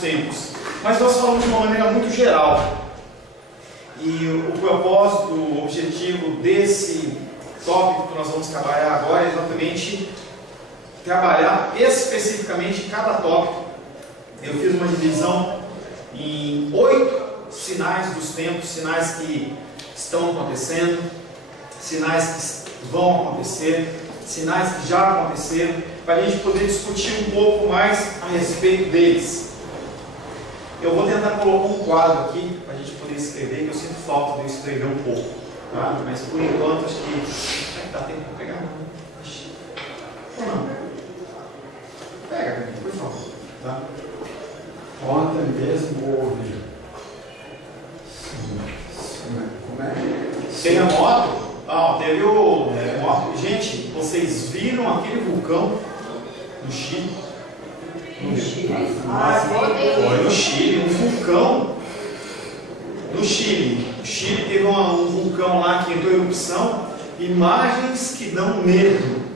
tempos, mas nós falamos de uma maneira muito geral. E o propósito, o objetivo desse tópico que nós vamos trabalhar agora é exatamente trabalhar especificamente cada tópico. Eu fiz uma divisão em 8 sinais dos tempos, sinais que estão acontecendo, sinais que vão acontecer, sinais que já aconteceram, para a gente poder discutir um pouco mais a respeito deles. Eu vou tentar colocar um quadro aqui para a gente poder escrever, que eu sinto falta de eu escrever um pouco, tá? Mas por enquanto acho que dá tempo para pegar. Ou não? Pega, por favor, tá? Ontem mesmo houve. Como é? Terremoto? Ah, teve o terremoto. Gente, vocês viram aquele vulcão no Chile? No Chile? Foi no Chile, um vulcão no Chile. O Chile teve um vulcão lá que entrou em erupção. Imagens que dão medo.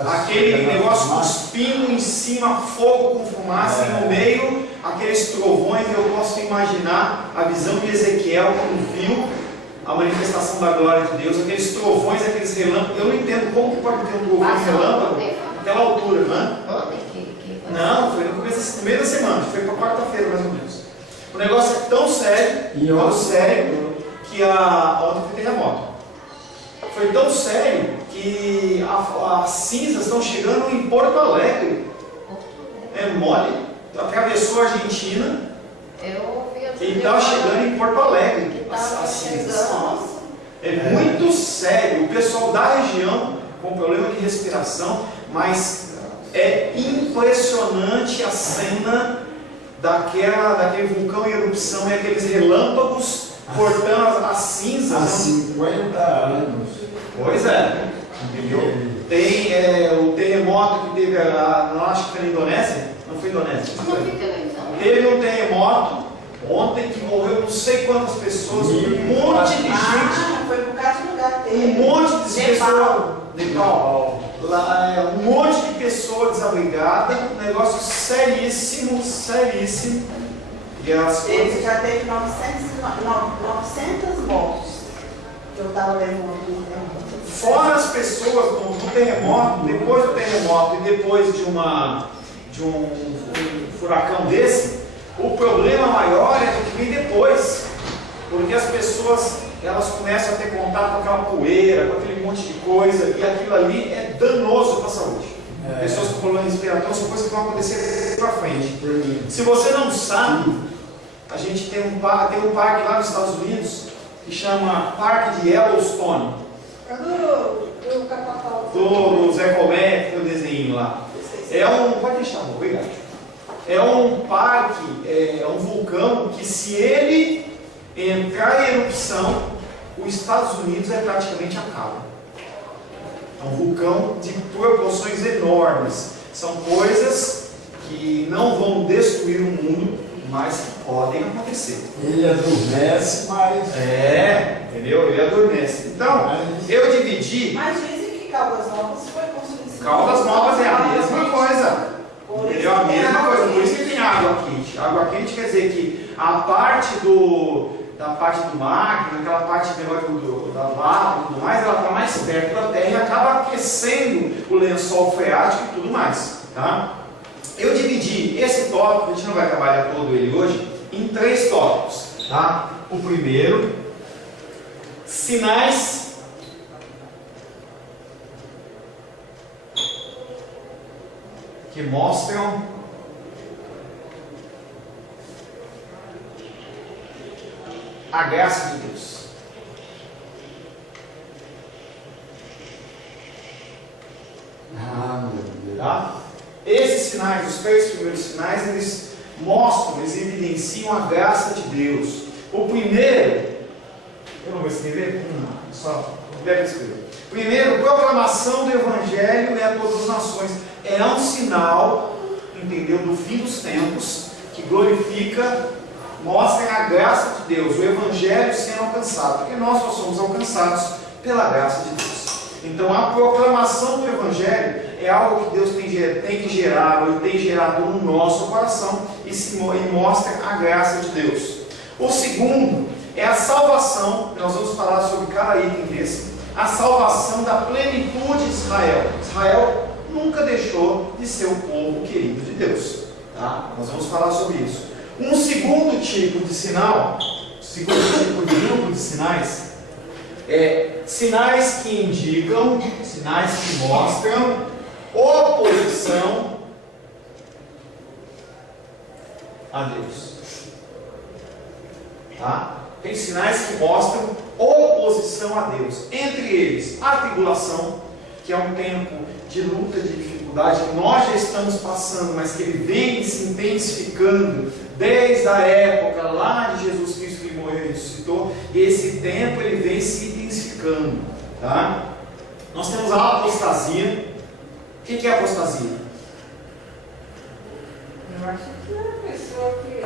Aquele negócio cuspindo em cima, fogo com fumaça, e no meio aqueles trovões. Eu posso imaginar a visão de Ezequiel quando viu a manifestação da glória de Deus, aqueles trovões, aqueles relâmpagos. Eu não entendo como que pode ter um trovão e relâmpago naquela altura, né? Não, foi no meio da semana, foi para quarta-feira mais ou menos. O negócio é tão sério que ontem foi terremoto. Foi tão sério que as cinzas estão chegando em Porto Alegre. É mole. Atravessou a Argentina e está chegando em Porto Alegre as cinzas. É muito sério. O pessoal da região com problema de respiração, mas é impressionante a cena daquele vulcão em erupção e aqueles relâmpagos cortando as cinzas. Há 50 anos. Pois é, entendeu? Tem o terremoto que teve, acho que foi na Indonésia, não foi Indonésia. Teve um terremoto ontem que morreu não sei quantas pessoas, um monte de gente. Foi por causa do lugar Um monte de pessoas. Nepal. Lá, um monte de pessoas desabrigadas, um negócio seríssimo, seríssimo. E as Ele coisas. já teve 900 mortes. Que eu estava levando. Fora as pessoas do terremoto, depois do terremoto e depois de um furacão desse, o problema maior é o que vem depois, porque as pessoas elas começam a ter contato com aquela poeira, com aquele monte de coisa, e aquilo ali é danoso para a saúde. Pessoas com problema respiratório são coisas que vão acontecer para frente. Se você não sabe, a gente tem um parque lá nos Estados Unidos que chama Parque de Yellowstone. Do Zé Colmé, que tem o desenho lá. Pode deixar, obrigado. É um parque, é um vulcão que, se ele entrar em erupção, os Estados Unidos praticamente acaba. É um vulcão de proporções enormes. São coisas que não vão destruir o mundo, mas que podem acontecer. Ele adormece, mas. Entendeu? Ele adormece. Então, eu dividi. Mas dizem que Caldas Novas foi construída. Caldas Novas é a mesma coisa. Entendeu? A mesma coisa. Por isso que tem água quente. Água quente quer dizer que a parte da parte do mar, naquela parte menor da lava e tudo mais, ela está mais perto da terra e acaba aquecendo o lençol freático e tudo mais. Tá? Eu dividi esse tópico, a gente não vai trabalhar todo ele hoje, em 3 tópicos. Tá? O primeiro, sinais que mostram a graça de Deus. Meu Deus. Tá? Esses sinais, os 3 primeiros sinais, eles mostram, eles evidenciam a graça de Deus. O primeiro, eu não vou escrever, só deve escrever. Primeiro, proclamação do Evangelho a todas as nações. É um sinal, entendeu, do fim dos tempos, que glorifica, mostra a graça de Deus, o Evangelho sendo alcançado, porque nós só somos alcançados pela graça de Deus. Então a proclamação do Evangelho é algo que Deus tem que gerar, ou tem gerado no nosso coração e mostra a graça de Deus. O segundo é a salvação, nós vamos falar sobre cada item desse, a salvação da plenitude de Israel. Israel nunca deixou de ser o povo querido de Deus. Tá? Nós vamos falar sobre isso. Um segundo tipo de sinal, segundo tipo de grupo de sinais, é sinais que indicam, sinais que mostram oposição a Deus. Tá? Tem sinais que mostram oposição a Deus. Entre eles, a tribulação, que é um tempo de luta, de dificuldade, que nós já estamos passando, mas que ele vem se intensificando desde a época lá de Jesus Cristo que morreu e ressuscitou. E esse tempo ele vem se intensificando. Tá? Nós temos a apostasia. O que é apostasia? Eu acho que é a pessoa que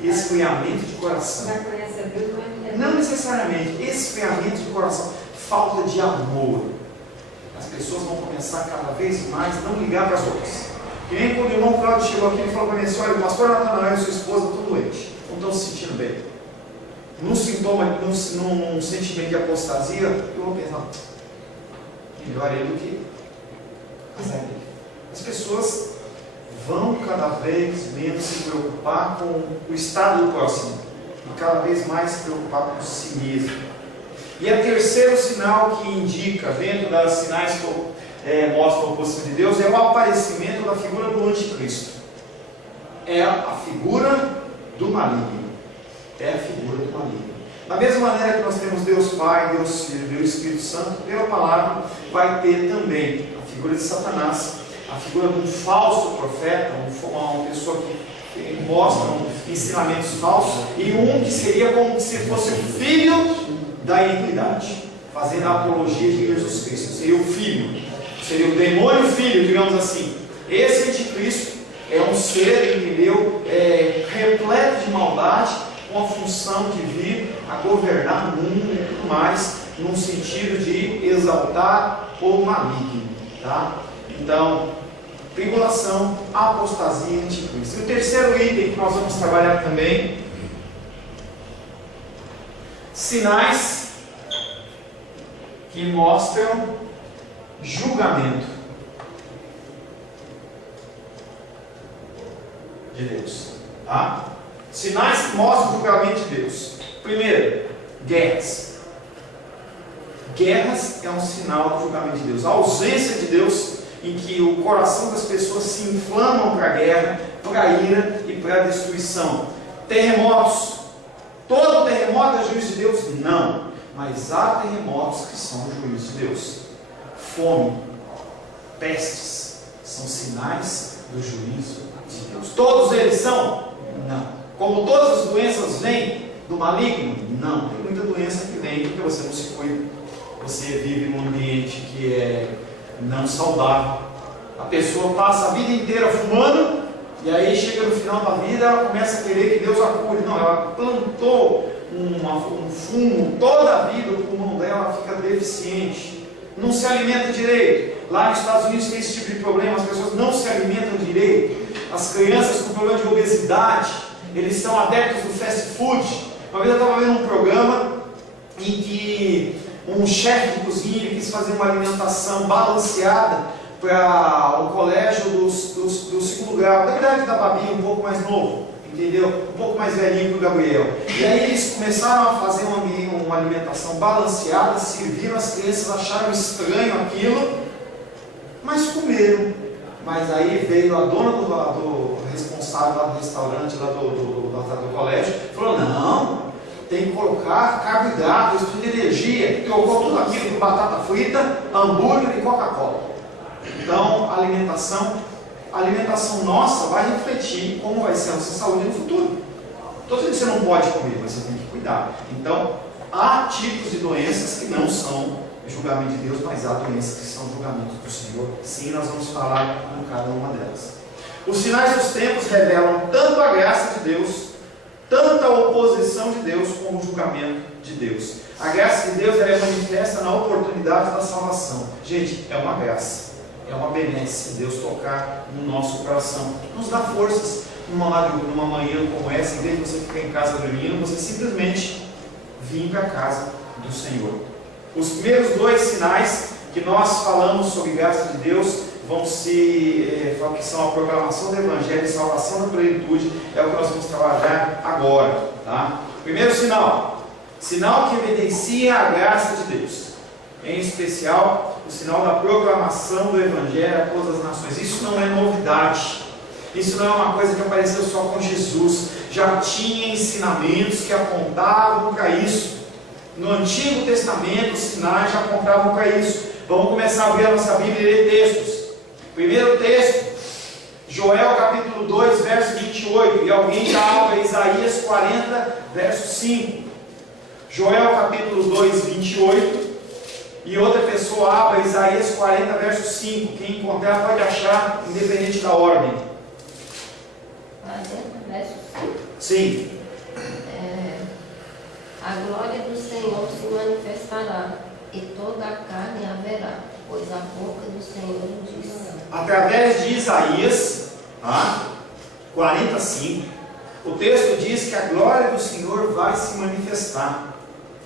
Esfriamento de coração. vai conhecer a Deus, mas Não necessariamente, esfriamento de coração, falta de amor. As pessoas vão começar cada vez mais a não ligar para as outras. Que nem quando o irmão Cláudio chegou aqui e falou para mim assim: olha, o pastor Natanael e sua esposa estão doentes, não estão se sentindo bem. Num sintoma, num sentimento de apostasia, eu vou pensar: melhor ele do que casar ele. As pessoas vão cada vez menos se preocupar com o estado do próximo e cada vez mais se preocupar com si mesmo. E o terceiro sinal que indica, dentro das sinais que mostram a oposição de Deus, é o aparecimento da figura do anticristo. É a figura do maligno. É a figura do maligno. Da mesma maneira que nós temos Deus Pai, Deus Filho, Deus Espírito Santo, pela palavra vai ter também a figura de Satanás, a figura de um falso profeta, uma pessoa que mostra ensinamentos falsos, e um que seria como se fosse o filho da iniquidade, fazendo a apologia de Jesus Cristo. Seria o filho, seria o demônio filho, digamos assim. Esse anticristo é um ser, entendeu, repleto de maldade, com a função de vir a governar o mundo e tudo mais, num sentido de exaltar o maligno. Tá? Então, tribulação, apostasia e anticristo. E o terceiro item que nós vamos trabalhar também, sinais que mostram julgamento de Deus. Tá? Sinais que mostram o julgamento de Deus. Primeiro, guerras. Guerras é um sinal do julgamento de Deus. A ausência de Deus, em que o coração das pessoas se inflamam para a guerra, para a ira e para a destruição. Terremotos. Todo terremoto é juízo de Deus? Não. Mas há terremotos que são o juízo de Deus. Fome, pestes, são sinais do juízo de Deus. Todos eles são? Não. Como todas as doenças vêm do maligno? Não. Tem muita doença que vem porque você não se cuida. Você vive num ambiente que é não saudável. A pessoa passa a vida inteira fumando, e aí chega no final da vida, ela começa a querer que Deus a cure. Não, ela plantou um fumo toda a vida, o pulmão dela fica deficiente, não se alimenta direito. Lá nos Estados Unidos tem esse tipo de problema, as pessoas não se alimentam direito. As crianças com problema de obesidade, eles são adeptos do fast food. Uma vez eu estava vendo um programa em que um chefe de cozinha ele quis fazer uma alimentação balanceada para o colégio do segundo grau, da idade da Babi, um pouco mais novo, entendeu? Um pouco mais velhinho que o Gabriel. E aí eles começaram a fazer uma alimentação balanceada, serviram, as crianças acharam estranho aquilo, mas comeram. Mas aí veio a dona do responsável lá do restaurante, lá do colégio, falou: não, tem que colocar carboidratos, de energia, colocou tudo aquilo com batata frita, hambúrguer e Coca-Cola. Então, a alimentação nossa vai refletir como vai ser a nossa saúde no futuro. Estou dizendo que você não pode comer, mas você tem que cuidar. Então, há tipos de doenças que não são julgamento de Deus, mas há doenças que são julgamento do Senhor. Sim, nós vamos falar com cada uma delas. Os sinais dos tempos revelam tanto a graça de Deus, tanto a oposição de Deus, como o julgamento de Deus. A graça de Deus ela é manifesta na oportunidade da salvação. Gente, é uma graça, é uma benesse Deus tocar no nosso coração, nos dá forças. Numa manhã como essa, em vez de você ficar em casa dormindo, você simplesmente vir para a casa do Senhor. Os primeiros 2 sinais que nós falamos sobre graça de Deus vão que são a proclamação do Evangelho e salvação da plenitude, é o que nós vamos trabalhar agora. Tá? Primeiro sinal que evidencia a graça de Deus, em especial o sinal da proclamação do Evangelho a todas as nações. Isso não é novidade. Isso não é uma coisa que apareceu só com Jesus. Já tinha ensinamentos que apontavam para isso. No Antigo Testamento, os sinais já apontavam para isso. Vamos começar a abrir a nossa Bíblia e ler textos. Primeiro texto, Joel capítulo 2, verso 28. E alguém já abre Isaías 40, verso 5. Joel capítulo 2, 28. E outra pessoa abre Isaías 40, verso 5. Quem encontrar pode achar, independente da ordem. Verso 5. Sim. A glória do Senhor se manifestará, e toda a carne haverá, pois a boca do Senhor disse. Através de Isaías 45, o texto diz que a glória do Senhor vai se manifestar.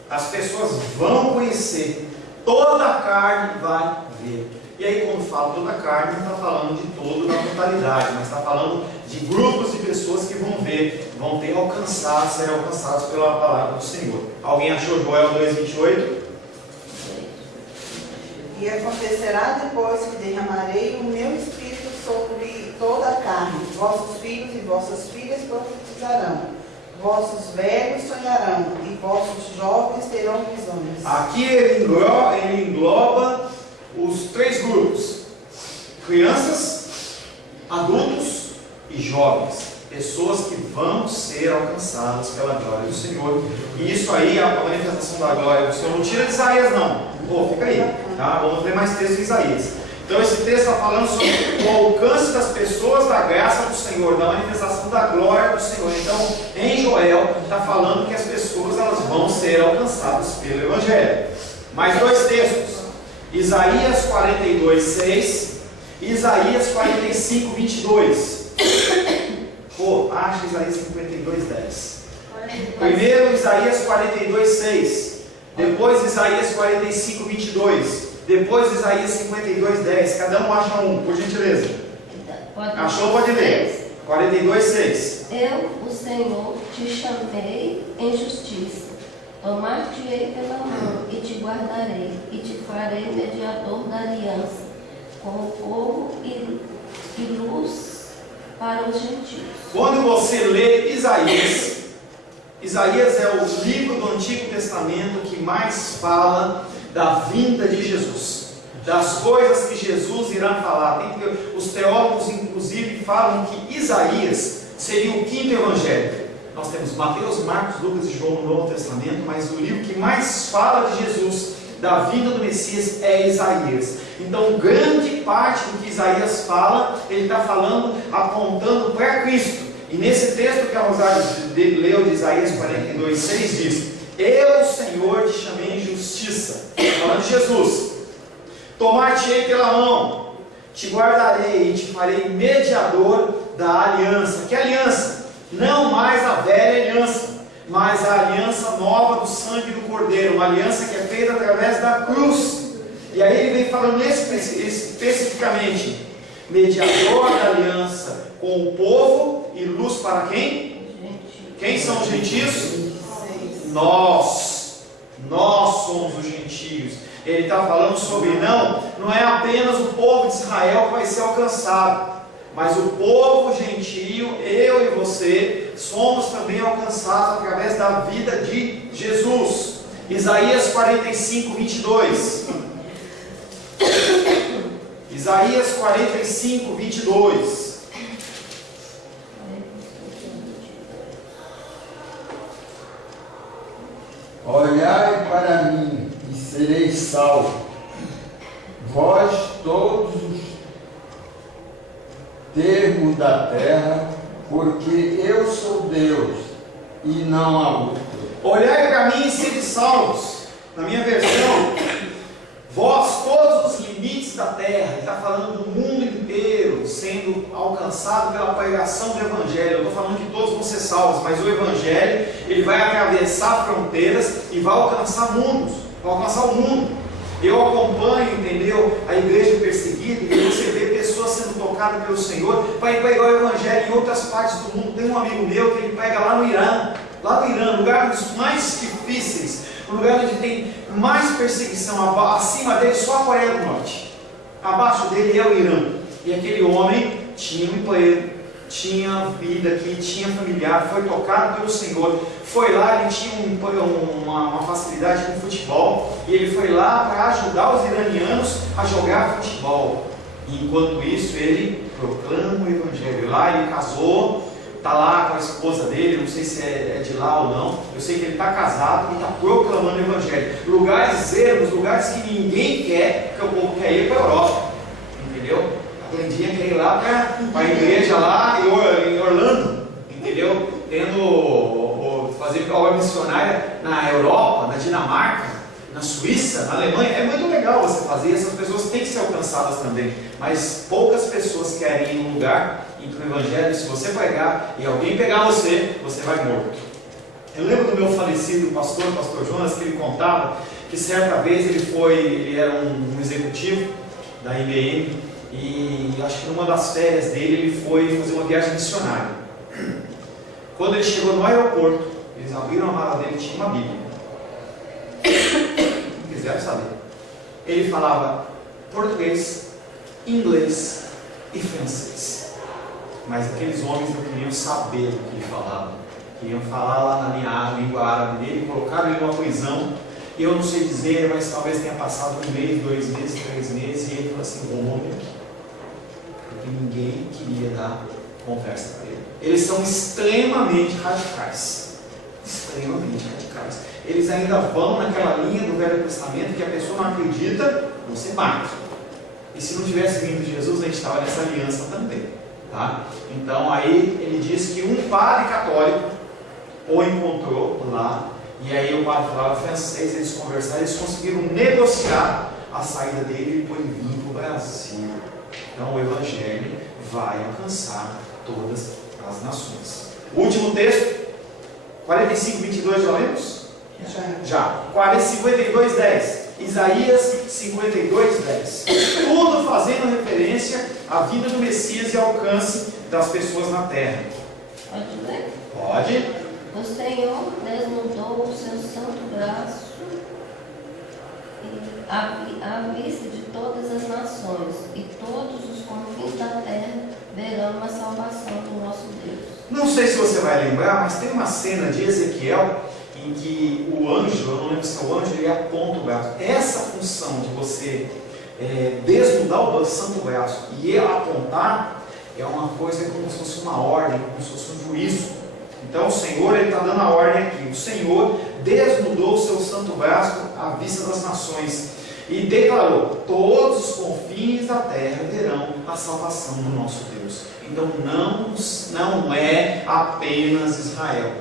As pessoas vão conhecer, toda a carne vai ver. E aí, quando fala toda a carne, não está falando de todo na totalidade, mas está falando de grupos de pessoas que vão ver, vão ter alcançado, serem alcançados pela palavra do Senhor. Alguém achou Joel 2,28? E acontecerá depois que derramarei o meu espírito sobre toda a carne. Vossos filhos e vossas filhas profetizarão. Vossos velhos sonharão e vossos jovens terão visões. Aqui ele engloba os 3 grupos: crianças, adultos e jovens. Pessoas que vão ser alcançadas pela glória do Senhor. E isso aí, a manifestação da glória do Senhor, não tira de Isaías não. Fica aí, tá? Vamos ler mais texto de Isaías. Então esse texto está falando sobre o alcance das pessoas da graça do Senhor, da manifestação da glória do Senhor. Então, em Joel, está falando que as pessoas elas vão ser alcançadas pelo Evangelho. Mais 2 textos. Isaías 42:6 e Isaías 45:22. Acha Isaías 52:10. Primeiro Isaías 42:6. Depois Isaías 45:22. Depois Isaías 52:10. Cada um acha um, por gentileza. Achou, pode ler. 42:6. Eu, o Senhor, te chamei em justiça. Tomar-te-ei pela mão e te guardarei, e te farei mediador da aliança com o povo e luz para os gentios. Quando você lê Isaías é o livro do Antigo Testamento que mais fala da vinda de Jesus, das coisas que Jesus irá falar. Os teólogos, inclusive, falam que Isaías seria o 5º evangelho. Nós temos Mateus, Marcos, Lucas e João no Novo Testamento, mas o livro que mais fala de Jesus, da vinda do Messias, é Isaías. Então, grande parte do que Isaías fala, ele está falando, apontando para Cristo. E nesse texto que a Rosário leu de Isaías 42:6 diz: Eu, Senhor, te chamei em justiça. Falando de Jesus. Tomar-te-ei pela mão, te guardarei e te farei mediador da aliança. Que aliança? Não mais a velha aliança, mas a aliança nova do sangue do Cordeiro, uma aliança que é feita através da cruz. E aí ele vem falando especificamente: mediador da aliança com o povo e luz para quem? Quem são os gentios? Nós somos os gentios. Ele está falando sobre, não é apenas o povo de Israel que vai ser alcançado, mas o povo gentio, eu e você, somos também alcançados através da vida de Jesus. Isaías 45:22. Isaías 45:22. Olhai para mim e sereis salvos, vós todos os termos da terra, porque eu sou Deus e não há outro. Olhai para mim e sede salvos, Na minha versão, vós todos os limites da terra, ele está falando do mundo inteiro sendo alcançado pela pregação do Evangelho. Eu estou falando que todos vão ser salvos, mas o Evangelho, ele vai atravessar fronteiras e vai alcançar mundos, vai alcançar o mundo. Eu acompanho, entendeu, a igreja perseguida, e você vê pessoas sendo tocadas pelo Senhor, para ir pregar o Evangelho em outras partes do mundo. Tem um amigo meu que ele prega lá no Irã, lugar dos mais difíceis, um lugar onde tem mais perseguição. Acima dele só a Coreia do Norte, abaixo dele é o Irã. E aquele homem tinha um emprego, tinha vida aqui, tinha familiar, foi tocado pelo Senhor. Foi lá, ele tinha uma facilidade com futebol, e ele foi lá para ajudar os iranianos a jogar futebol. E enquanto isso, ele proclama o Evangelho. Lá ele casou, está lá com a esposa dele, não sei se é de lá ou não. Eu sei que ele está casado e está proclamando o Evangelho. Lugares ermos, lugares que ninguém quer, porque o povo quer ir para a Europa. Entendeu? A Glendinha quer ir lá para a igreja lá em Orlando. Entendeu? Fazer obra missionária na Europa, na Dinamarca, na Suíça, na Alemanha. É muito legal você fazer, essas pessoas têm que ser alcançadas também, mas poucas pessoas querem ir num lugar em que o Evangelho, se você pregar e alguém pegar você, você vai morto. Eu lembro do meu falecido pastor Jonas, que ele contava que certa vez ele era um executivo da IBM, e acho que numa das férias dele ele foi fazer uma viagem missionária. Quando ele chegou no aeroporto, eles abriram a mala dele e tinha uma Bíblia. Não quiseram saber. Ele falava português, inglês e francês. Mas aqueles homens não queriam saber o que ele falava. Queriam falar lá na língua árabe dele, colocaram ele numa prisão. E eu não sei dizer, mas talvez tenha passado 1 mês, 2 meses, 3 meses, e ele falou assim: vou morrer aqui. Porque ninguém queria dar conversa para ele. Eles são extremamente radicais. Extremamente radicais. Eles ainda vão naquela linha do Velho Testamento que a pessoa não acredita, você mata. E se não tivesse vindo Jesus, a gente estava nessa aliança também. Tá? Então aí ele diz que um padre católico o encontrou lá, e aí o padre falava francês, eles conversaram, eles conseguiram negociar a saída dele e ele vir para o Brasil. Então o Evangelho vai alcançar todas as nações. O último texto, 45:22, já lemos? Já. 52:10. Isaías 52:10. Tudo fazendo referência à vinda do Messias e ao alcance das pessoas na terra. Pode ler? Pode. O Senhor desnudou o seu santo braço à vista de todas as nações, e todos os confins da terra verão a salvação do nosso Deus. Não sei se você vai lembrar, mas tem uma cena de Ezequiel em que o anjo, eu não lembro se é o anjo, ele aponta o braço. Essa função de você desnudar o santo braço e apontar é uma coisa como se fosse uma ordem, como se fosse um juízo. Então o Senhor está dando a ordem aqui. O Senhor desnudou o seu santo braço à vista das nações e declarou: todos os confins da terra verão a salvação do nosso Deus. Então não é apenas Israel,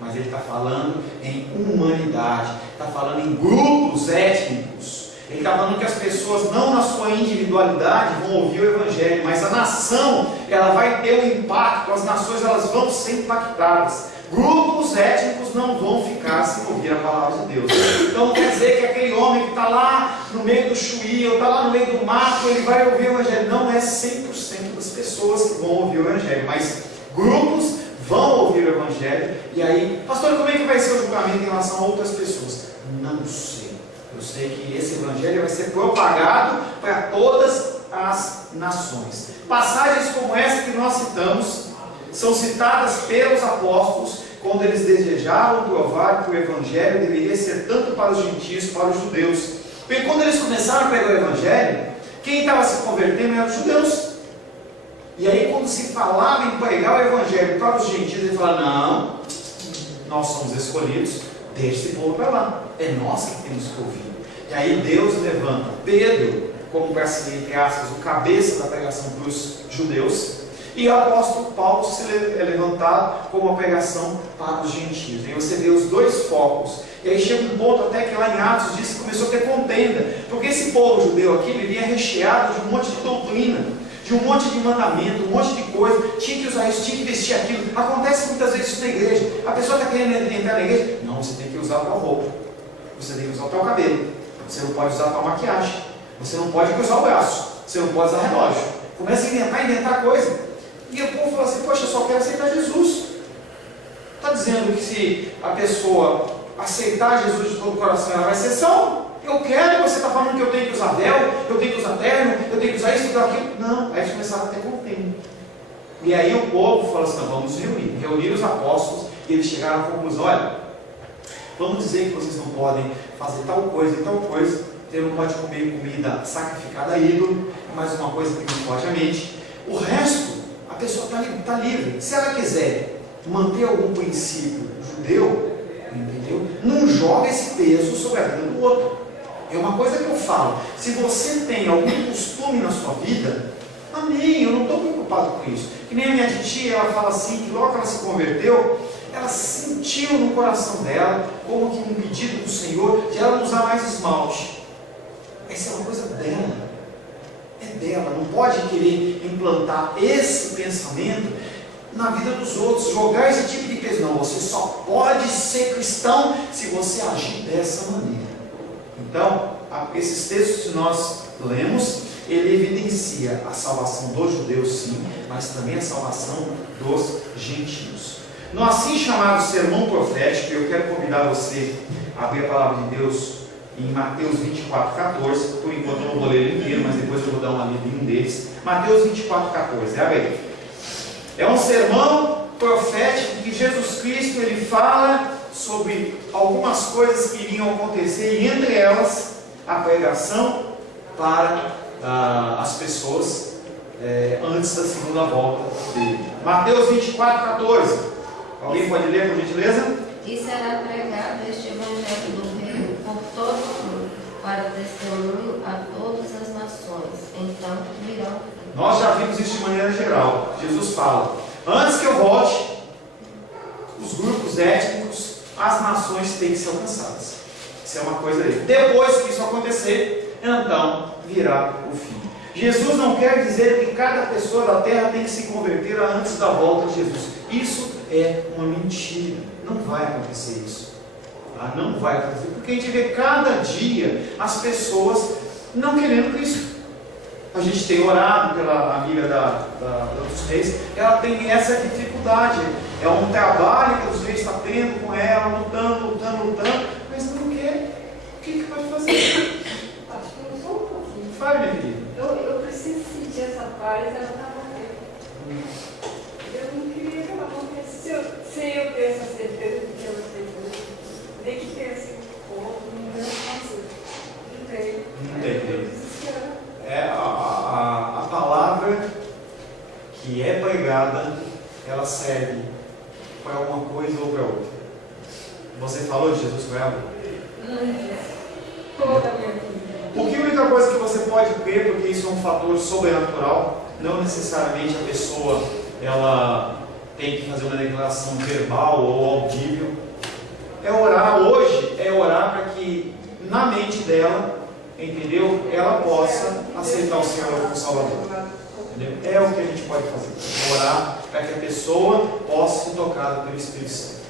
mas ele está falando em humanidade, está falando em grupos étnicos. Ele está falando que as pessoas, não na sua individualidade, vão ouvir o Evangelho, mas a nação, ela vai ter um impacto, as nações elas vão ser impactadas. Grupos étnicos não vão ficar sem ouvir a palavra de Deus. Então não quer dizer que aquele homem que está lá no meio do chuí, ou está lá no meio do mato, ele vai ouvir o Evangelho. Não é 100% das pessoas que vão ouvir o Evangelho, mas grupos vão ouvir o Evangelho. E aí, pastor, como é que vai ser o julgamento em relação a outras pessoas? Não sei. Eu sei que esse Evangelho vai ser propagado para todas as nações. Passagens como essa que nós citamos são citadas pelos apóstolos quando eles desejavam provar que o Evangelho deveria ser tanto para os gentios como para os judeus. Porque quando eles começaram a pregar o Evangelho, quem estava se convertendo eram os judeus. E aí quando se falava em pregar o Evangelho para os gentios, ele falava: não, nós somos escolhidos, deixe esse povo para lá, é nós que temos que ouvir. E aí Deus levanta Pedro como, para ser, entre aspas, o cabeça da pregação para os judeus, e o apóstolo Paulo se levantar com uma pregação para os gentios. Aí você vê os dois focos. E aí chega um ponto até que lá em Atos diz que começou a ter contenda, porque esse povo judeu aqui, ele vinha recheado de um monte de doutrina, de um monte de mandamento, um monte de coisa, tinha que usar isso, tinha que vestir aquilo. Acontece muitas vezes isso na igreja. A pessoa está querendo entrar na igreja, não, você tem que usar a tua roupa, você tem que usar o teu cabelo, você não pode usar a tua maquiagem, você não pode cruzar o braço, você não pode usar relógio. Começa a inventar coisa. E o povo fala assim, poxa, eu só quero aceitar Jesus. Está dizendo que se a pessoa aceitar Jesus de todo o coração, ela vai ser salva? Eu quero, você está falando que eu tenho que usar véu, eu tenho que usar terno, eu tenho que usar isso, tudo aquilo. Não, aí eles começaram a ter contenda. E aí o povo falou assim, não, vamos nos reunir. Reuniram os apóstolos e eles chegaram à conclusão, olha, vamos dizer que vocês não podem fazer tal coisa e tal coisa, você não pode comer comida sacrificada a ídolo, mais uma coisa que não pode a mente. O resto, a pessoa está livre. Se ela quiser manter algum princípio judeu, entendeu? Não joga esse peso sobre a vida do outro. É uma coisa que eu falo, se você tem algum costume na sua vida, amém, eu não estou preocupado com isso. Que nem a minha titia, ela fala assim, que logo que ela se converteu, ela sentiu no coração dela, como que um pedido do Senhor, de ela não usar mais esmalte. Essa é uma coisa dela, é dela, não pode querer implantar esse pensamento na vida dos outros, jogar esse tipo de peso. Não, você só pode ser cristão se você agir dessa maneira. Então, esses textos que nós lemos, ele evidencia a salvação dos judeus, sim, mas também a salvação dos gentios. No assim chamado sermão profético, eu quero convidar você a abrir a palavra de Deus em Mateus 24, 14. Por enquanto eu não vou ler ele inteiro, mas depois eu vou dar uma lida em um deles. Mateus 24, 14, abre aí. É um sermão profético que Jesus Cristo ele fala sobre algumas coisas que iriam acontecer, e entre elas a pregação para as pessoas antes da segunda volta dele. Mateus 24, 14. Alguém pode ler, por gentileza? E será pregado este evangelho do reino por todo o mundo, para testemunho a todas as nações. Então virão. Nós já vimos isso de maneira geral. Jesus fala, antes que eu volte, os grupos étnicos, as nações têm que ser alcançadas. Isso é uma coisa aí. Depois que isso acontecer, então virá o fim. Jesus não quer dizer que cada pessoa da terra tem que se converter antes da volta de Jesus. Isso é uma mentira. Não vai acontecer isso. Não vai acontecer. Porque a gente vê cada dia as pessoas não querendo Cristo. A gente tem orado pela amiga dos reis, ela tem essa dificuldade. É um trabalho que os reis estão tendo com ela, lutando, mas não quer. O que pode fazer? Acho que eu sou um pouquinho. Fale, minha querida. Eu preciso sentir essa paz, ela está morrendo. Eu não queria que ela morresse sem eu ter essa certeza de que ela fez. Nem que tenha assim, não tem. Não tem. A palavra que é pregada, ela serve para uma coisa ou para outra. Você falou de Jesus para ela? Toda a minha vida. Porque a única coisa que você pode ver, porque isso é um fator sobrenatural, não necessariamente a pessoa ela tem que fazer uma declaração verbal ou audível, é orar hoje, é orar para que na mente dela, entendeu? Ela possa aceitar o Senhor como Salvador. Entendeu? É o que a gente pode fazer. Orar para que a pessoa possa ser tocada pelo Espírito Santo.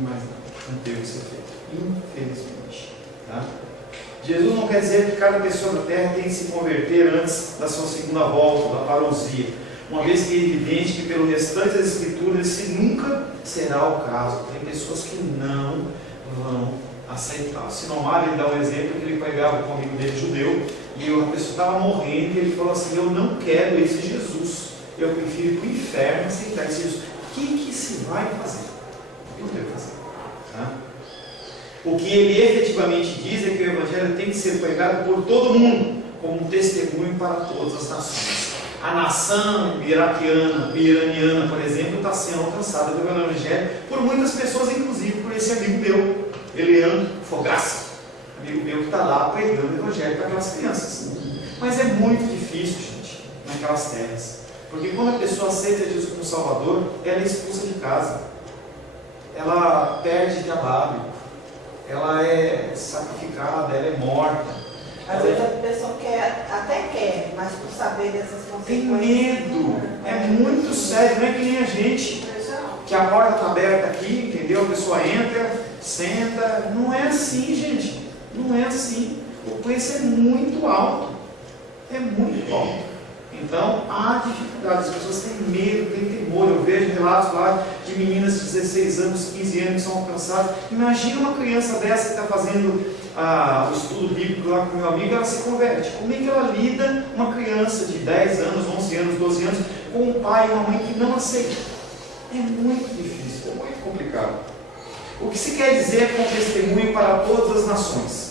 Mas não teve que ser feito. Infelizmente. Tá? Jesus não quer dizer que cada pessoa na terra tem que se converter antes da sua segunda volta, da parousia. Uma vez que é evidente que pelo restante das Escrituras esse nunca será o caso. Tem pessoas que não vão aceitar. O Sinomar, ele dá um exemplo que ele pegava com um amigo dele judeu e a pessoa estava morrendo e ele falou assim, eu não quero esse Jesus, eu prefiro ir para o inferno aceitar esse Jesus. O que se vai fazer? Eu não tenho que fazer. Tá? O que ele efetivamente diz é que o Evangelho tem que ser pregado por todo mundo, como um testemunho para todas as nações. A nação iraniana, por exemplo, está sendo alcançada pelo Evangelho por muitas pessoas, inclusive por esse amigo meu, Eliano Fogaça, amigo meu que está lá pregando o Evangelho para aquelas crianças. Mas é muito difícil, gente, naquelas terras. Porque quando a pessoa aceita Jesus como Salvador, ela é expulsa de casa, ela perde trabalho, ela é sacrificada, ela é morta. Às vezes a pessoa até quer, mas por saber dessas Tem consequências. medo, é muito sério, não é que nem a gente, que a porta está aberta aqui, entendeu? A pessoa entra, senta, não é assim, gente, não é assim. O preço é muito alto, é muito alto. Então há dificuldades, as pessoas têm medo, têm temor. Eu vejo relatos lá de meninas de 16 anos, 15 anos que são alcançadas. Imagina uma criança dessa que está fazendo o estudo bíblico lá com o meu amigo, ela se converte. Como é que ela lida, uma criança de 10 anos, 11 anos, 12 anos, com um pai e uma mãe que não aceita? É muito difícil, é muito complicado. O que se quer dizer com testemunho para todas as nações?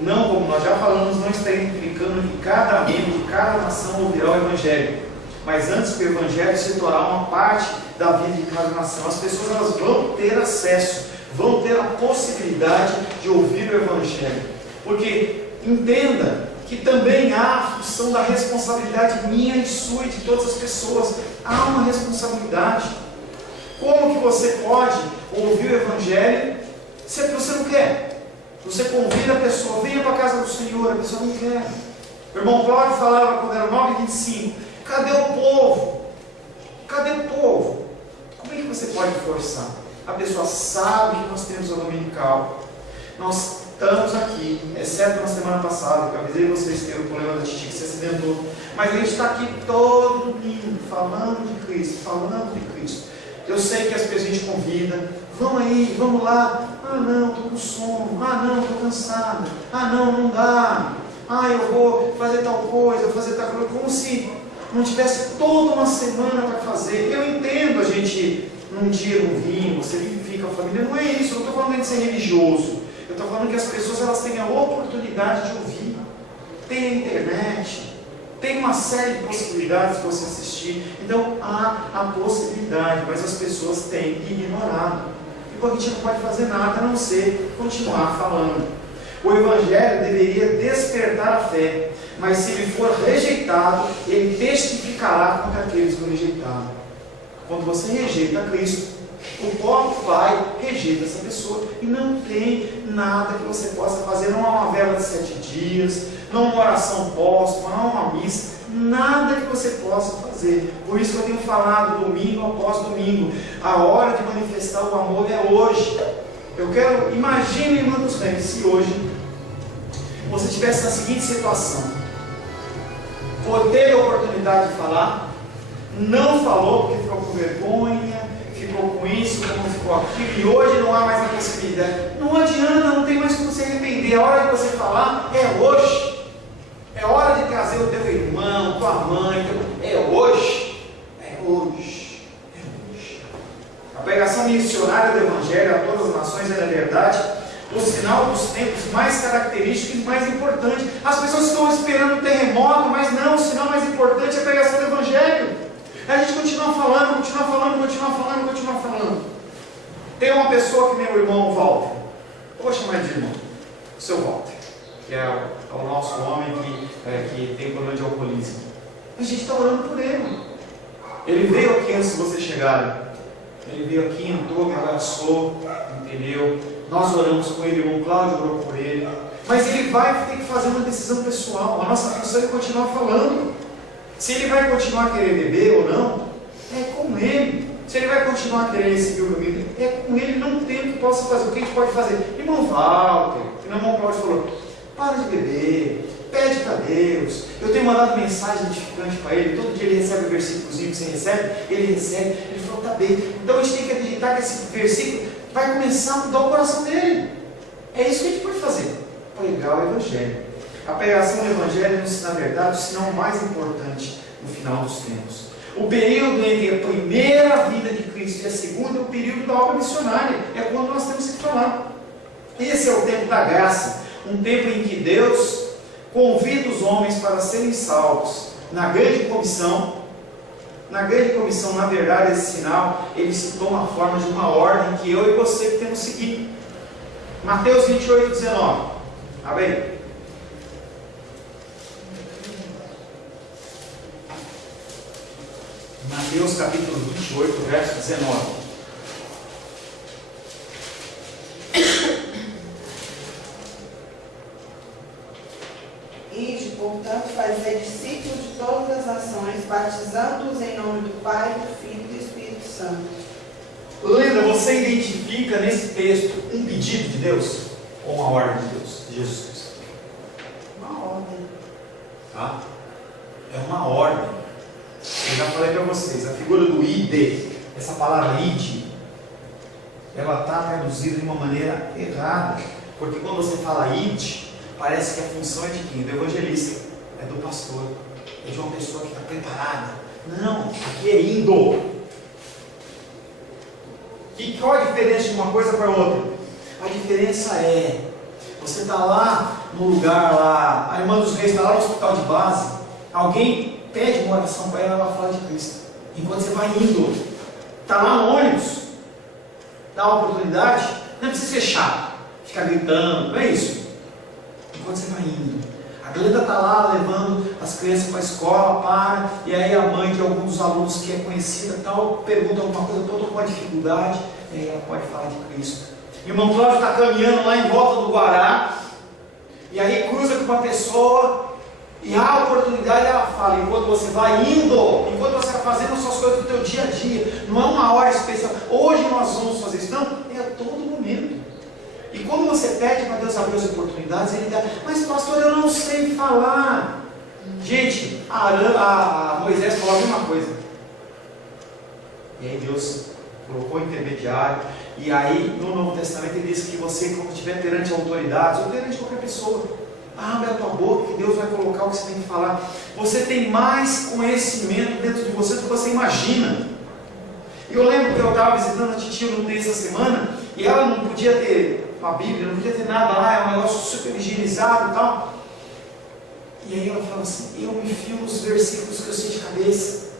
Não, como nós já falamos, não está implicando que cada membro de cada nação ouvirá o Evangelho. Mas antes que o Evangelho se tornar uma parte da vida de cada nação, as pessoas elas vão ter acesso, vão ter a possibilidade de ouvir o Evangelho. Porque entenda que também há a função da responsabilidade minha e sua e de todas as pessoas. Há uma responsabilidade. Como que você pode ouvir o Evangelho se você não quer? Você convida a pessoa, venha para a casa do Senhor, a pessoa não quer. O irmão Cláudio falava quando era 9h25, cadê o povo? Cadê o povo? Como é que você pode forçar? A pessoa sabe que nós temos a dominical. Nós estamos aqui, exceto na semana passada, que eu avisei vocês que teve o problema da Titi que se acidentou. Mas a gente está aqui todo domingo, falando de Cristo, falando de Cristo. Eu sei que as pessoas a gente convida, vão aí, vamos lá. Ah não, estou com sono. Ah não, estou cansado. Ah não, não dá. Ah, eu vou fazer tal coisa, fazer tal coisa. Como se não tivesse toda uma semana para fazer. Eu entendo a gente num dia no vinho, você vive com a família. Não é isso, eu não estou falando de ser religioso. Eu estou falando que as pessoas elas têm a oportunidade de ouvir. Tem a internet. Tem uma série de possibilidades para você assistir. Então há a possibilidade, mas as pessoas têm ignorado. E a gente não pode fazer nada a não ser continuar falando. O Evangelho deveria despertar a fé, mas se ele for rejeitado, ele testificará contra aqueles que o rejeitaram. Quando você rejeita Cristo, o próprio Pai rejeita essa pessoa. E não tem nada que você possa fazer. Não há uma vela de 7 dias, não uma oração póstuma, não uma missa, nada que você possa fazer. Por isso que eu tenho falado domingo após domingo, a hora de manifestar o amor é hoje. Eu quero, imagine, irmã dos reis, se hoje você tivesse na seguinte situação: teve a oportunidade de falar, não falou porque ficou com vergonha, ficou com isso, como ficou aquilo, e hoje não há mais a possibilidade. Não adianta, não tem mais como você arrepender. A hora de você falar é hoje. É hora de trazer o teu irmão, tua mãe. É hoje. É hoje. É hoje. A pregação missionária do Evangelho a todas as nações é, na verdade, o sinal dos tempos mais característico e mais importante. As pessoas estão esperando um terremoto, mas não, o sinal mais importante é a pregação do Evangelho. A gente continua falando, continua falando, continua falando, continua falando. Tem uma pessoa que meu irmão Walter, eu vou chamar ele de irmão, o seu Walter, que é o nosso homem que tem problema de alcoolismo. A gente está orando por ele. Ele veio aqui antes de vocês chegarem. Ele veio aqui, entrou, me abraçou, entendeu? Nós oramos com ele, o irmão Cláudio orou por ele. Mas ele vai ter que fazer uma decisão pessoal. A nossa função é continuar falando. Se ele vai continuar a querer beber ou não, é com ele. Se ele vai continuar a querer seguir o caminho, é com ele. Não tem o que possa fazer. O que a gente pode fazer? Irmão Walter, que o irmão Cláudio falou, para de beber, pede para Deus. Eu tenho mandado mensagem edificante para ele. Todo dia ele recebe o versículozinho que você recebe. Ele recebe, ele falou, tá bem. Então a gente tem que acreditar que esse versículo vai começar a mudar o coração dele. É isso que a gente pode fazer, pregar o Evangelho. A pregação do Evangelho é, na verdade, o sinal mais importante no final dos tempos. O período entre a primeira vida de Cristo e a segunda é o período da obra missionária. É quando nós temos que falar. Esse é o tempo da graça, um tempo em que Deus convida os homens para serem salvos. Na grande comissão, na verdade, esse sinal, ele se toma a forma de uma ordem que eu e você temos que seguir. Mateus 28, 19. Abre aí. Mateus capítulo 28, verso 19. Ide, portanto, fazer discípulos de todas as nações, batizando-os em nome do Pai, do Filho e do Espírito Santo. Lembra, você identifica nesse texto um pedido de Deus ou uma ordem de Deus, de Jesus Cristo? Uma ordem. Tá? É uma ordem. Eu já falei para vocês, a figura do id, essa palavra id, ela está traduzida de uma maneira errada, porque quando você fala id, parece que a função é de quem? Do evangelista, é do pastor, é de uma pessoa que está preparada. Não, aqui é indo. E qual a diferença de uma coisa para outra? A diferença é, você está lá no lugar lá, a irmã dos reis está lá no hospital de base, alguém pede uma oração para ela fala de Cristo, enquanto você vai indo, está lá no ônibus, dá a oportunidade, não precisa ser chato, ficar gritando, não é isso? Enquanto você vai indo, a Glenda está lá levando as crianças para a escola, e aí a mãe de algum dos alunos que é conhecida tal, pergunta alguma coisa, estou com uma dificuldade, e aí ela pode falar de Cristo. E o irmão Cláudio está caminhando lá em volta do Guará, e aí cruza com uma pessoa, e a oportunidade ela fala, enquanto você vai indo, enquanto você vai fazendo as suas coisas do teu dia a dia, não é uma hora especial, hoje nós vamos fazer isso, não, é a todo momento. E quando você pede para Deus abrir as oportunidades, Ele dá, mas pastor, eu não sei falar. Gente, a Moisés falou a mesma coisa. E aí Deus colocou o intermediário. E aí no Novo Testamento Ele diz que você, quando estiver perante autoridades, ou perante qualquer pessoa, abre a tua boca que Deus vai colocar o que você tem que falar. Você tem mais conhecimento dentro de você do que você imagina. E eu lembro que eu estava visitando a titia no UTI essa semana, e ela não podia ter uma Bíblia, não podia ter nada lá, é um negócio super higienizado e tal. E aí ela falava assim, eu me fio nos versículos que eu sei de cabeça.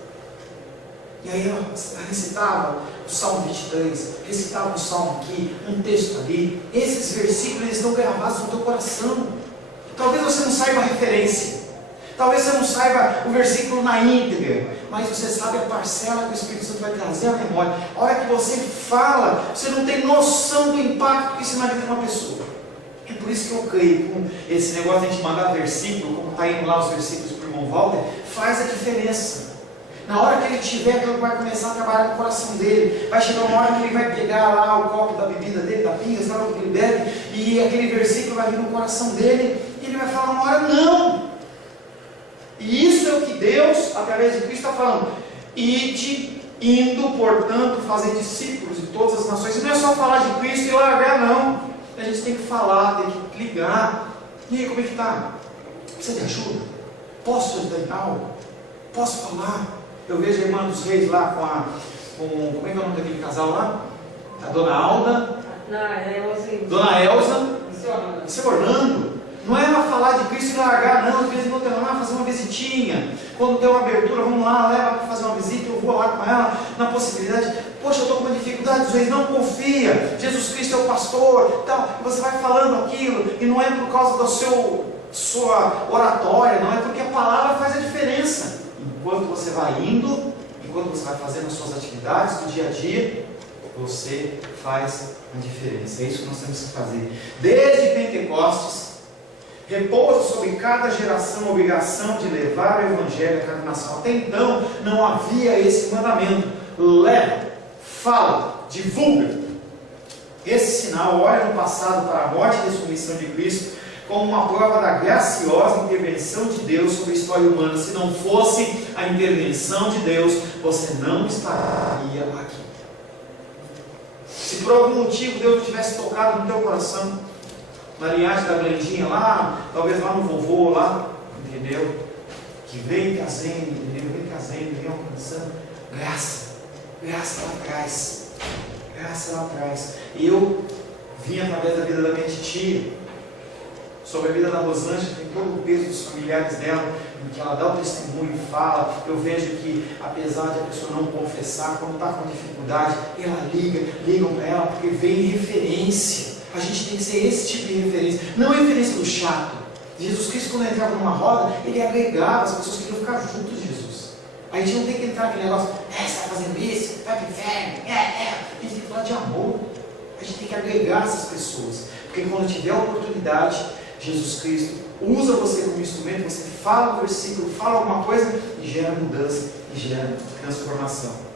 E aí ela recitava o Salmo 23, recitava o Salmo aqui, um texto ali. Esses versículos eles estão gravados no teu coração. Talvez você não saiba a referência, talvez você não saiba o versículo na íntegra, mas você sabe a parcela que o Espírito Santo vai trazer à memória. A hora que você fala, você não tem noção do impacto que isso na vida de uma pessoa. É por isso que eu creio com esse negócio de a gente mandar versículo, como está indo lá os versículos para o irmão Walter, faz a diferença. Na hora que ele tiver, aquilo vai começar a trabalhar no coração dele. Vai chegar uma hora que ele vai pegar lá o copo da bebida dele, da pinga, sabe o que ele bebe, e aquele versículo vai vir no coração dele, e ele vai falar uma hora, não! E isso é o que Deus, através de Cristo, está falando. Ide, indo, portanto, fazer discípulos de todas as nações. E não é só falar de Cristo e largar, não. A gente tem que falar, tem que ligar. E aí, como é que está? Precisa de ajuda? Posso te ajudar em algo? Posso falar? Eu vejo a irmã dos reis lá como é que é o nome daquele casal lá? A dona Alda. Dona Elza. Se orando. Não é ela falar de Cristo e largar, não. Às vezes vão ter lá fazer uma visitinha. Quando der uma abertura, vamos lá, leva para fazer uma visita, eu vou lá com ela, na possibilidade. Poxa, eu estou com uma dificuldade, às vezes não confia. Jesus Cristo é o pastor, tal. E você vai falando aquilo, e não é por causa da sua oratória, não é porque a palavra faz a diferença. Enquanto você vai indo, enquanto você vai fazendo as suas atividades do dia a dia, você faz a diferença. É isso que nós temos que fazer. Desde Pentecostes, repousa sobre cada geração a obrigação de levar o Evangelho a cada nação. Até então não havia esse mandamento. Leva, fala, divulga. Esse sinal olha no passado para a morte e ressurreição de Cristo como uma prova da graciosa intervenção de Deus sobre a história humana. Se não fosse a intervenção de Deus, você não estaria aqui. Se por algum motivo Deus não tivesse tocado no teu coração, na linhagem da Glendinha lá, talvez lá no vovô lá, entendeu? Que vem trazendo, entendeu? Vem trazendo, vem alcançando. Graça lá atrás. Graça lá atrás. Eu vim através da vida da minha titia, sobre a vida da Rosângela, tem todo o peso dos familiares dela, em que ela dá o testemunho e fala. Eu vejo que, apesar de a pessoa não confessar, quando está com dificuldade, ela ligam para ela, porque vem referência. A gente tem que ser esse tipo de referência, não referência do chato. Jesus Cristo, quando entrava numa roda, ele agregava, as pessoas queriam ficar juntos de Jesus. A gente não tem que entrar naquele negócio, você está fazendo isso, vai para o inferno, A gente tem que falar de amor. A gente tem que agregar essas pessoas. Porque quando tiver a oportunidade, Jesus Cristo usa você como instrumento, você fala um versículo, fala alguma coisa e gera mudança, e gera transformação.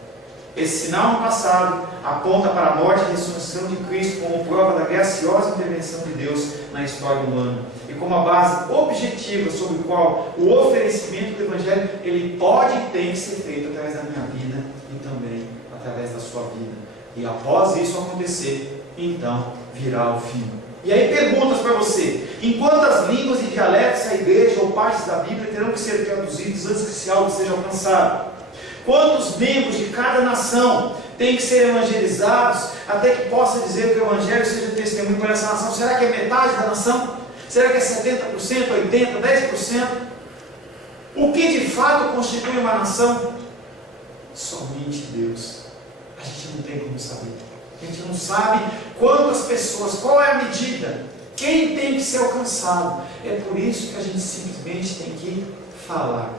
Esse sinal no passado aponta para a morte e a ressurreição de Cristo como prova da graciosa intervenção de Deus na história humana e como a base objetiva sobre o qual o oferecimento do Evangelho ele pode e tem que ser feito através da minha vida e também através da sua vida. E após isso acontecer, então virá o fim. E aí perguntas para você: em quantas línguas e dialetos a igreja ou partes da Bíblia terão que ser traduzidos antes que esse alvo seja alcançado? Quantos membros de cada nação têm que ser evangelizados até que possa dizer que o Evangelho seja testemunho para essa nação? Será que é metade da nação? Será que é 70%, 80%, 10%? O que de fato constitui uma nação? Somente Deus. A gente não tem como saber. A gente não sabe quantas pessoas, qual é a medida, quem tem que ser alcançado. É por isso que a gente simplesmente tem que falar.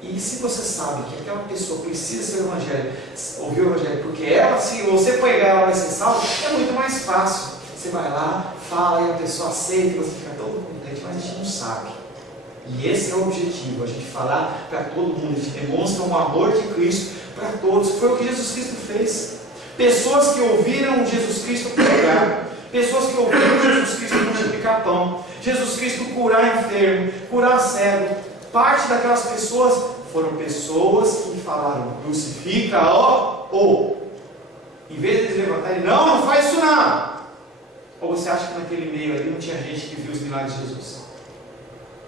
E se você sabe que aquela pessoa precisa ser o Evangelho, ouvir o Evangelho, porque ela, se você pregar, ela vai ser salva, é muito mais fácil. Você vai lá, fala e a pessoa aceita e você fica todo contente, mas a gente não sabe. E esse é o objetivo, a gente falar para todo mundo, a gente demonstra um amor de Cristo para todos. Foi o que Jesus Cristo fez. Pessoas que ouviram Jesus Cristo pregar, pessoas que ouviram Jesus Cristo multiplicar pão, Jesus Cristo curar enfermo, curar cego. Parte daquelas pessoas foram pessoas que falaram: crucifica, ou em vez de eles levantarem, não faz isso não. Ou você acha que naquele meio ali não tinha gente que viu os milagres de Jesus?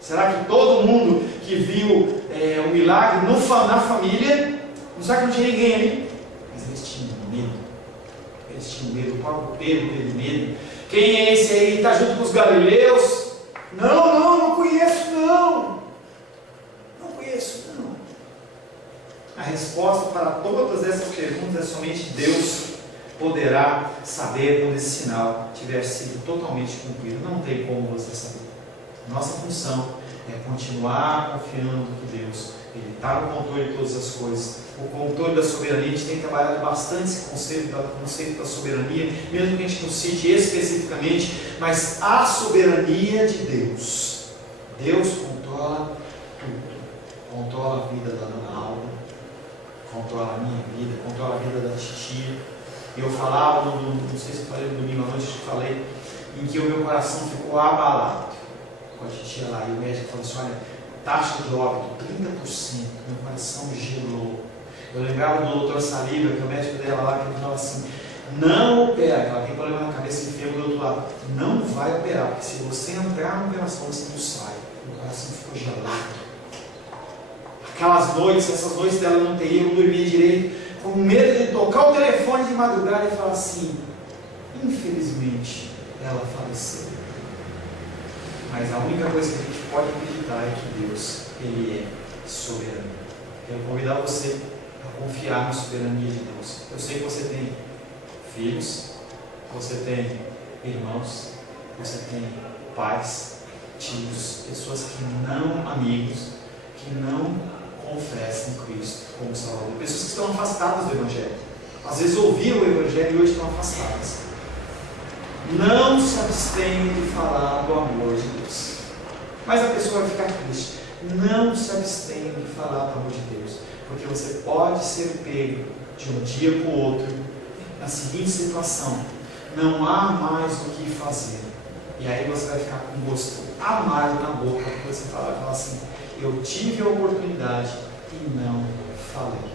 Será que todo mundo que viu o milagre na família, não sabe que não tinha ninguém ali? Mas eles tinham medo. Eles tinham medo. O próprio Pedro teve medo. Quem é esse aí? Está junto com os galileus? Não conheço não. Não conheço não. A resposta para todas essas perguntas é somente Deus poderá saber quando esse sinal tiver sido totalmente cumprido. Não tem como você saber. Nossa função é continuar confiando que Deus Ele está no controle de todas as coisas. O controle da soberania, a gente tem trabalhado bastante esse conceito da soberania, mesmo que a gente não cite especificamente, mas a soberania de Deus. Deus controla tudo. Controla a vida da Dona Alda, controla a minha vida, controla a vida da titia. Eu falava, não sei se eu falei no domingo à noite, eu falei, em que o meu coração ficou abalado com a titia lá, e o médico falou assim: olha, taxa de óbito 30%, meu coração gelou. Eu lembrava do doutor Saliba, que é o médico dela lá, que ele falava assim: não opera, ela tem problema na cabeça e enfermo do outro lado, não vai operar, porque se você entrar na operação, você não sai. Meu coração ficou gelado. Aquelas noites, essas noites dela não ter ido, não dormia direito, com medo de tocar o telefone de madrugada e falar assim: infelizmente, ela faleceu. Mas a única coisa que a gente pode acreditar é que Deus, Ele é soberano. Quero convidar você a confiar na soberania de Deus. Eu sei que você tem filhos, você tem irmãos, você tem pais, tios, pessoas que não, amigos, que não confessam Cristo como Salvador. Pessoas que estão afastadas do Evangelho. Às vezes ouviram o Evangelho e hoje estão afastadas. Não se abstenham de falar do amor de Deus. Mas a pessoa vai ficar triste. Não se abstenham de falar do amor de Deus. Porque você pode ser pego de um dia para o outro na seguinte situação: não há mais o que fazer. E aí você vai ficar com gosto amargo na boca, porque você vai falar assim: eu tive a oportunidade e não falei.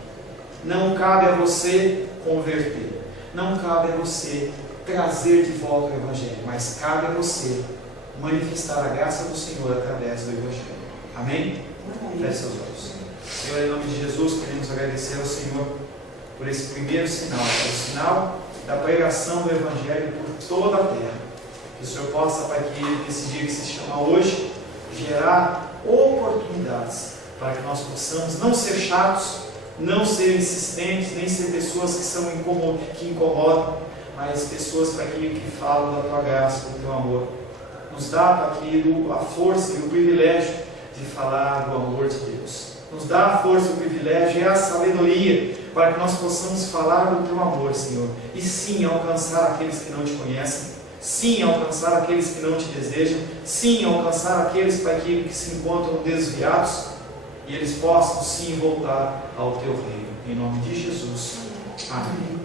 Não cabe a você converter. Não cabe a você trazer de volta o Evangelho, mas cabe a você manifestar a graça do Senhor através do Evangelho. Amém? Feche seus olhos. Senhor, em nome de Jesus, queremos agradecer ao Senhor por esse primeiro sinal, o sinal da pregação do Evangelho por toda a terra. Que o Senhor possa, Pai, que nesse dia que se chama hoje, gerar oportunidades para que nós possamos não ser chatos, não ser insistentes, nem ser pessoas que incomodam, mas pessoas para que falam da Tua graça, do Teu amor. Nos dá, Pai, a força e o privilégio de falar do amor de Deus. nos dá a força, o privilégio e a sabedoria para que nós possamos falar do Teu amor, Senhor. E sim, alcançar aqueles que não Te conhecem. Sim, alcançar aqueles que não Te desejam. Sim, alcançar aqueles, Pai, que se encontram desviados. E eles possam sim voltar ao Teu reino. Em nome de Jesus. Amém.